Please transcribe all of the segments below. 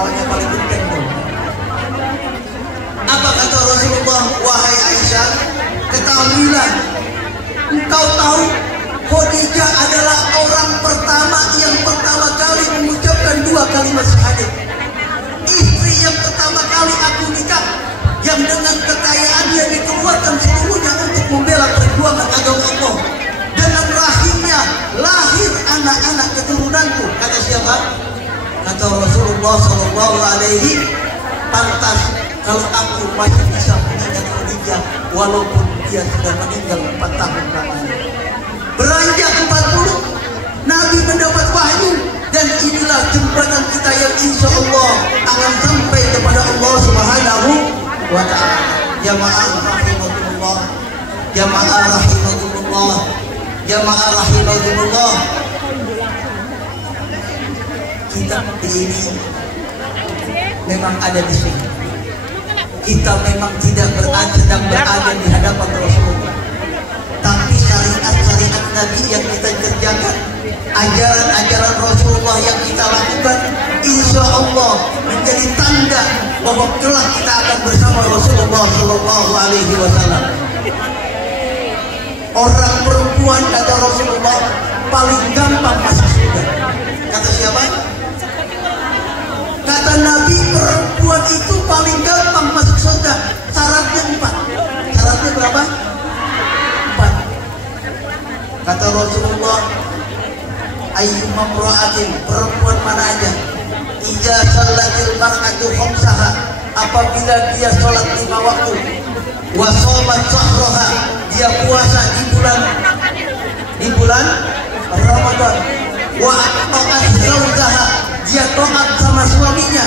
ketawanya paling penting tuh. Apa kata Rasulullah? Wahai Aisyah, ketahuilah, engkau tahu Khadijah adalah orang pertama yang pertama kali mengucapkan 2 kalimat syahadat. Istri yang pertama kali aku nikah, yang dengan kekayaannya dikeluarkan seluruhnya untuk membela perjuangan agama Allah. Dengan rahimnya lahir anak-anak keturunanku. Kata siapa? Kata Rasulullah Sallallahu Alaihi. Pantas kalau aku masih bisa mengingat Khadijah walaupun dia sudah meninggal 4 tahun lamanya. Beranjak 40, Nabi mendapat wahyu, dan inilah jembatan kita yang insya Allah akan sampai kepada Allah Subhanahu wa Ta'ala. Jamaah rahimahumullah, jamaah rahimahumullah, jamaah rahimahumullah. Kita ini memang ada di sini. Kita memang tidak sedang berada di hadapan Rasulullah. Tapi syariat-syariat Nabi yang kita kerjakan, ajaran-ajaran Rasulullah yang kita lakukan, insya Allah menjadi tanda bahwa kelak kita akan bersama Rasulullah Sallallahu Alaihi Wasallam. Orang perempuan, kata Rasulullah, paling gampang masuk surga. Kata siapa? Kata Nabi, perempuan itu paling gampang masuk surga. Syaratnya 4. Syaratnya berapa? 4. Kata Rasulullah, ayyuma imra'atin, perempuan mana aja, idza shallatil mar'atu khamsaha, apabila dia sholat 5 waktu, wa shamat shahraha, dia puasa di bulan Ramadan, wa ata'at zawjaha, dia taat sama suaminya,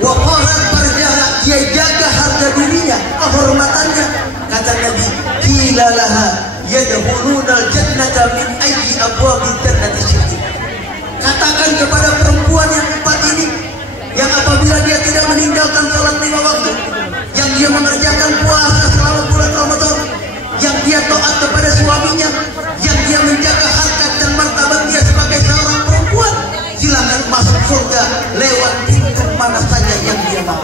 wa qarat farjaha, dia jaga harga dirinya, kehormatannya. Kata Nabi, qila laha yadkhulunal jannata min ayyi abwabil jannati syi'ti. Katakan kepada perempuan yang 4 ini, yang apabila dia tidak meninggalkan salat 5 waktu, yang dia mengerjakan puasa selama bulan Ramadan, yang dia taat kepada suaminya, yang dia menjaga harkat dan martabat dia sebagai seorang perempuan, silakan masuk surga lewat pintu mana saja yang dia mau.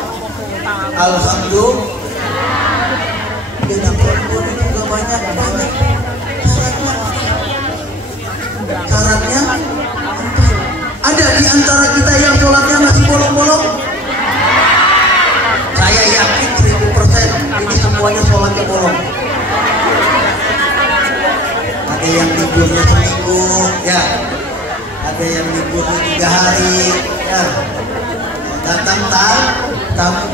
Alhamdulillah. Jadi perempuan itu juga banyak syaratnya. Ada di antara kita yang sholatnya masih bolong-bolong? Saya yakin 1000% ini semuanya sholatnya bolong. Ada yang liburnya seminggu, ya. Ada yang liburnya 3 hari, ya. Datang tamu.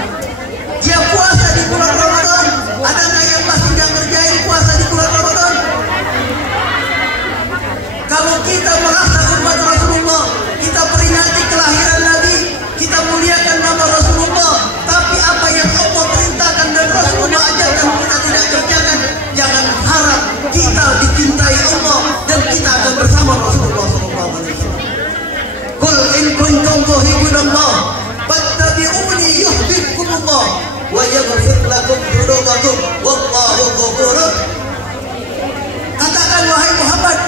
Dia puasa di bulan Ramadan. Ada nggak yang masih nggak ngerjain puasa di bulan Ramadan? Kalau kita merasa umat Rasulullah, kita peringati kelahiran Nabi, kita muliakan nama Rasulullah, tapi apa yang Allah perintahkan dan Rasulullah ajarkan kita tidak kerjakan, jangan harap kita dicintai Allah dan kita akan bersama Rasulullah SAW. Qul in kuntum tuhibbunallah fattabi'uni yuhibbukumullah wa yaghfir lakum dzunubakum wallahu ghafurur. Katakan wahai Muhammad,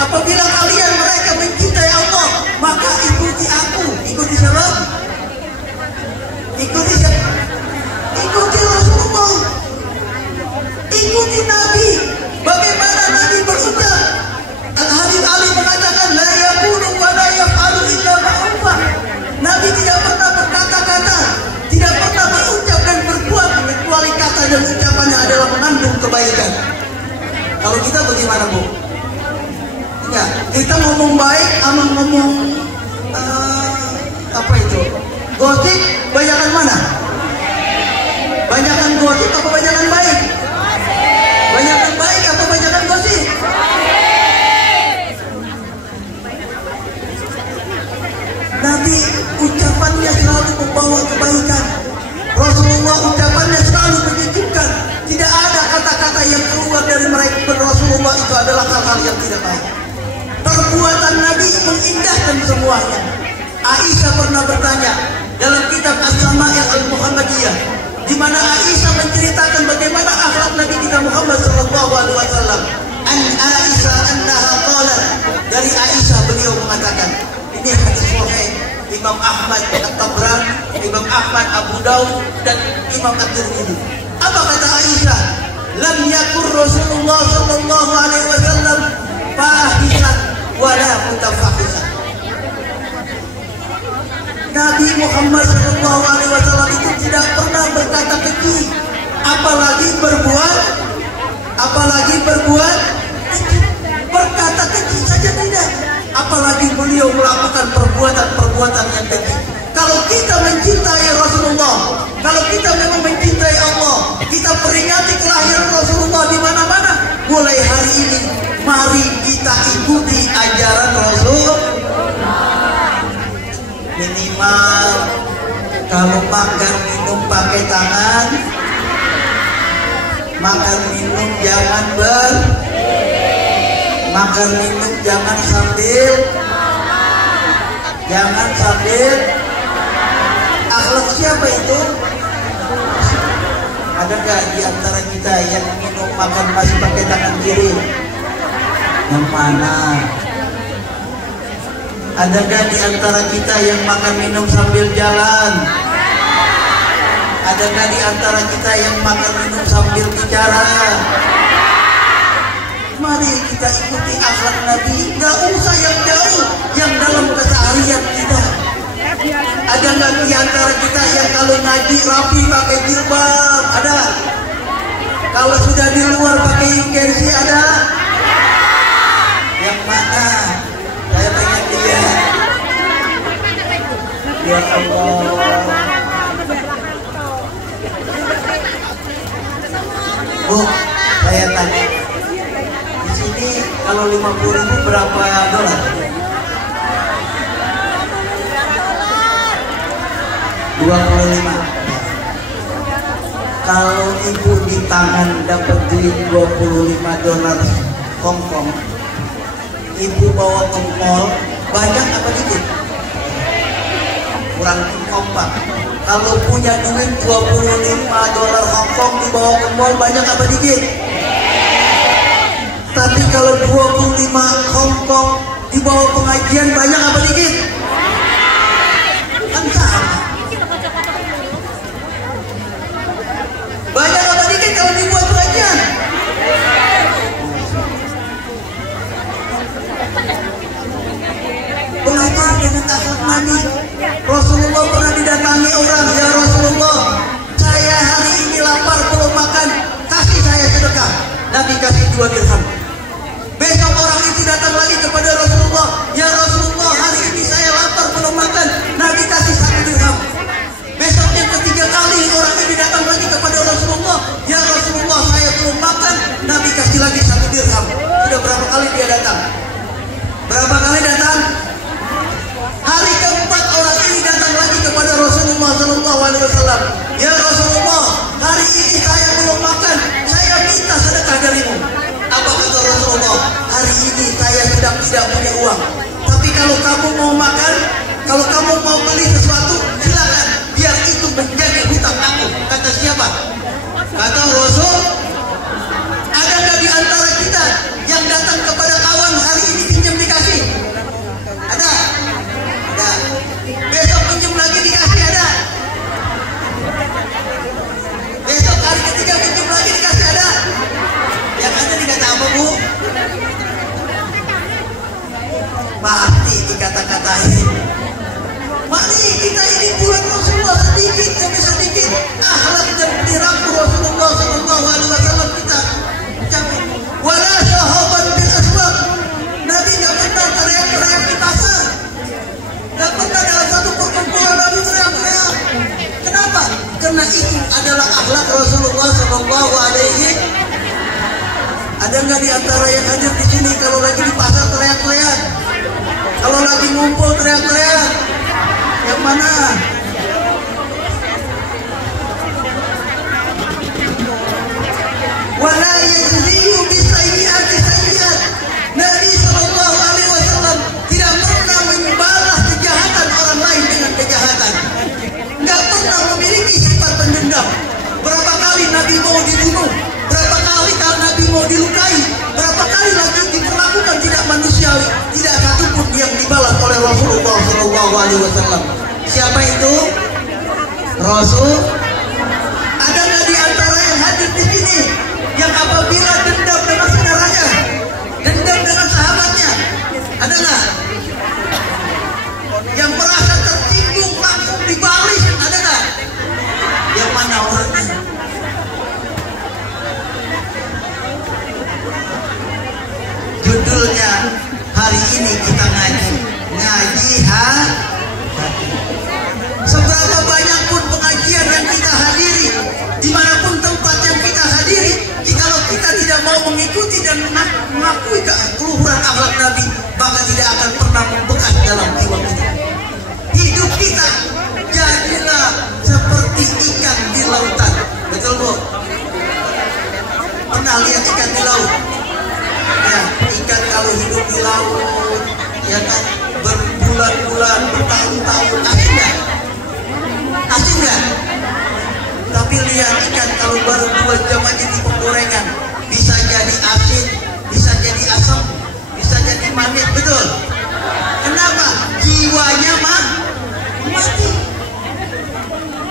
apabila kalian mereka mencintai Allah, maka ikuti aku. Ikuti siapa? Ikuti siapa? Ikuti Rasulullah. Ikuti Nabi. Bagaimana Nabi berucap? Al-Habib Ali mengatakan, la yakunu wa la yaf'alu illa ma'rufah. Nabi tidak pernah berkata-kata, tidak pernah berucap dan berbuat kecuali kata dan ucapannya adalah mengandung kebaikan. Kalau kita bagaimana, Bu? Ya, kita ngomong baik sama ngomong apa itu? Gosip, banyakan mana? Banyakan gosip apa banyakan baik? Banyakan baik apa banyakan gosip? Nabi ucapannya selalu membawa kebaikan. Rasulullah ucapannya selalu menyejukkan. Tidak ada kata-kata yang keluar dari mereka Rasulullah itu adalah hal-hal yang tidak baik. Perbuatan Nabi mengindahkan semuanya. Aisyah pernah bertanya dalam kitab As-Sama'il Al-Muhammadiyah, di mana Aisyah menceritakan bagaimana akhlak Nabi kita Muhammad sallallahu alaihi wasallam. An Aisyah annaha qalat, dari Aisyah beliau mengatakan, ini hadis sahih Imam Ahmad At-Tabrani, Imam Ahmad Abu Daud, dan Imam At-Tirmidzi. Apa kata Aisyah? Lam yakur Rasulullah sallallahu alaihi wasallam fahisan wala mutafahisan. Nabi Muhammad sallallahu alaihi wasallam itu tidak pernah berkata keji, apalagi berbuat berkata keji saja tidak, apalagi beliau melakukan perbuatan yang keji. Kalau kita mencintai Rasulullah, kalau kita memang mencintai Allah, kita peringati kelahiran Rasulullah di mana-mana. Mulai hari ini, mari kita ikuti ajaran Rasul. Minimal kalau makan minum pakai tangan, makan minum jangan makan minum jangan sambil akhlak siapa itu? Ada gak di antara kita yang minum makan masih pakai tangan kiri? Yang mana? Ada gak di antara kita yang makan minum sambil jalan? Ada gak di antara kita yang makan minum sambil bicara? Mari kita ikuti akhlak Nabi. Gak usah yang jauh, yang dalam keseharian kita. Ada nggak di antara kita yang kalau ngaji rapi pakai jilbab? Ada. Kalau sudah di luar pakai UKC ada? Yang mana? Saya pengen lihat. Ya Allah. Bu, saya tanya. Di sini kalau 50.000 berapa dolar? 25. Kalau ibu di tangan dapat duit 25 dolar Hongkong, ibu bawa ke mall, banyak apa dikit? Kurang kompak. Kalau punya duit 25 dolar Hongkong dibawa ke mall, banyak apa dikit? Tapi kalau 25 Hongkong dibawa pengajian, banyak apa dikit? Kan sama. Banyak apa dikit kalau dibuat pengajian? Pengajian dengan akhlak Nabi. Rasulullah pernah didatangi orang, ya Rasulullah, saya hari ini lapar belum makan, kasih saya sedekah. Nabi kasih 2 dirham. Besok orang itu datang lagi kepada Rasulullah, ya Rasulullah, hari ini saya lapar belum makan, Nabi kasih 1 dirham. Besoknya ketiga kali orang ini datang lagi kepada Rasulullah, ya Rasulullah, saya belum makan, Nabi kasih lagi 1 dirham. Sudah berapa kali dia datang? Berapa kali datang? Hari keempat orang ini datang lagi kepada Rasulullah SAW. Ya Rasulullah, hari ini saya belum makan, saya minta sedekah darimu. Apa kata Rasulullah? Hari ini saya sedang tidak punya uang, tapi kalau kamu mau makan, kalau kamu mau beli sesuatu, silakan, biar itu menjadi hutang aku. Kata siapa? Kata Rasul. Ada nggak di antara kita yang datang kepada kawan hari ini pinjam dikasih? Ada? Ada. Besok pinjam lagi dikasih, ada? Besok hari ketiga pinjam lagi dikasih, ada? Yang ada dikata apa, Bu? Mati dikata-katain. Mari kita ini bulan Rasulullah sedikit demi sedikit akhlak dan perilaku Rasulullah SAW kita capai. Wala sahabat bil aswaq. Nabi nggak pernah teriak-teriak di pasar. Nggak pernah dalam satu perkumpulan Nabi teriak-teriak. Kenapa? Karena itu adalah akhlak Rasulullah SAW. Ada nggak di antara yang hadir di sini kalau lagi di pasar teriak-teriak? Kalau lagi ngumpul teriak-teriak? Yang mana? Wala yajziyu bisayyi'ati sayyi'at. Nabi SAW tidak pernah membalas kejahatan orang lain dengan kejahatan. Nggak pernah memiliki sifat pendendam. Berapa kali Nabi mau dibunuh? Berapa kali Nabi mau dilukai? Berapa kali lagi diperlakukan tidak manusiawi? Tidak satupun yang dibalas oleh Rasulullah Shallallahu Alaihi Wasallam. Siapa itu? Rasul. Ada nggak di antara yang hadir di sini yang apabila dendam dengan saudaranya, dendam dengan sahabatnya? Ada nggak? Yang merasa tersinggung langsung dibalis? Ada nggak? Yang mana orangnya? Judulnya hari ini kita ngaji seberapa banyak pun pengajian yang kita hadiri, dimanapun tempat yang kita hadiri, jikalau kita tidak mau mengikuti dan mengakui keluhuran akhlak Nabi, maka tidak akan pernah membekas dalam jiwa kita. Hidup kita jadilah seperti ikan di lautan. Betul Bu? Pernah lihat ikan di laut? Ya, ikan kalau hidup di laut, ya kan, berbulan-bulan, bertahun-tahun, asin nggak? Asin nggak? Tapi lihat ikan kalau baru 2 jam aja di penggorengan, bisa jadi asin, bisa jadi asam, bisa jadi manis, betul? Kenapa? Jiwanya mati.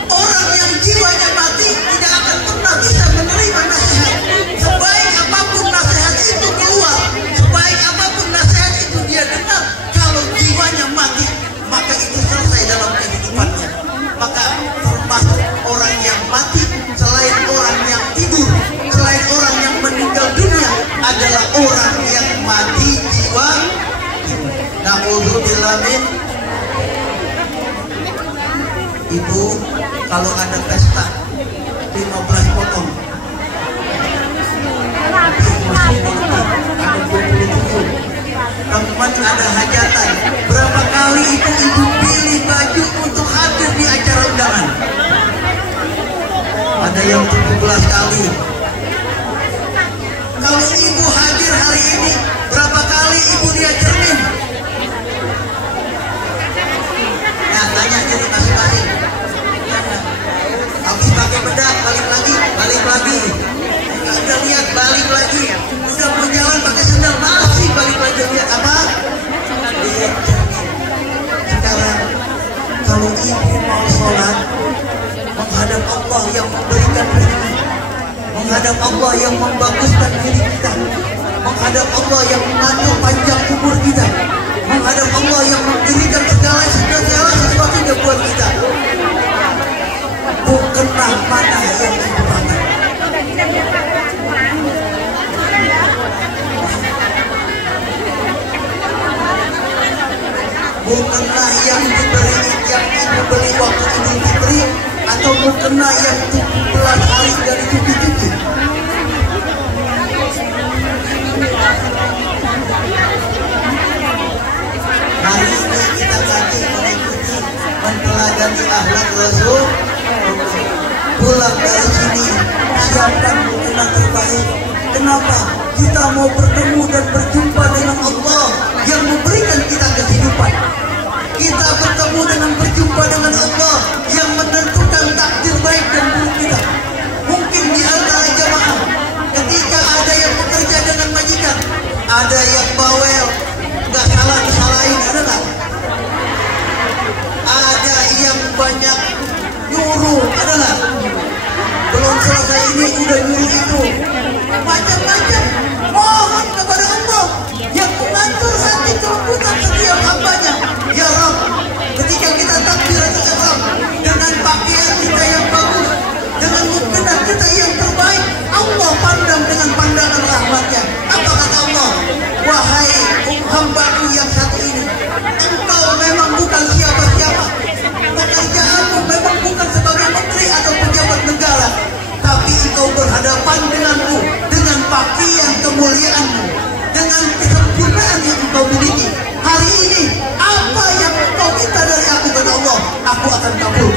Orang yang jiwanya mati tidak akan pernah bisa menerima nasihat. Sebaik apapun nasihat itu keluar, sebaik apapun nasihat itu dia dengar, kalau jiwanya mati, maka itu selesai dalam kehidupannya. Maka termasuk orang yang mati, selain orang yang tidur, selain orang yang meninggal dunia, adalah orang yang mati jiwa. Na'udzubillah min. Ibu, kalau ada pesta 15 potong, teman ada hajatan, berapa kali ibu pilih baju untuk hadir di acara undangan? Ada yang 17 kali. Kalau ibu hadir hari ini, berapa kali ibu lihat cermin? Nah, tanya diri masing-masing. Habis pakai bedak, balik lagi. Nggak udah lihat, balik lagi. Udah mau jalan pakai sendal, masih balik lagi. Lihat apa? Lihat cermin. Sekarang kalau ibu mau sholat, menghadap Allah yang memberikan rezeki, menghadap Allah yang membaguskan diri kita, menghadap Allah yang mengatur panjang umur kita, menghadap Allah yang memberikan segala sesuatunya buat kita. Bukanlah mana yang ibu pakai. Bukanlah yang diberi, yang ibu beli waktu Idul Fitri, atau bukanlah yang 17 hari dari cuci-cuci. Hari ini kita ngaji mengikuti, mempelajari akhlak Rasul. Pulang dari sini siapkan mukena terbaik. Kenapa? Kita mau bertemu dan berjumpa dengan Allah yang memberikan kita kehidupan. Kita bertemu dengan berjumpa dengan Allah yang menentukan takdir baik dan buruk kita. Mungkin di antara jamaah, ketika ada yang bekerja dengan majikan, ada yang bawel, nggak salah disalahin, ada nggak? Ada yang banyak nyuruh, ada nggak? Belum selesai ini udah nyuruh itu, macam-macam. Mohon kepada Allah yang mengatur hati kelembutan setiap hambanya. Ya Rabb, ketika kita takbiratul ihram dengan pakaian kita yang bagus, dengan mukena kita yang terbaik, Allah pandang dengan pandangan rahmatnya. Apa kata Allah? Wahai hambaku yang satu ini, engkau memang bukan siapa-siapa, pekerjaanmu memang bukan sebagai menteri atau pejabat negara, tapi engkau berhadapan denganku dengan pakaian kemuliaanmu, dengan kesempurnaan yang engkau miliki. Hari ini apa yang engkau minta dari aku, kata Allah, aku akan kabul.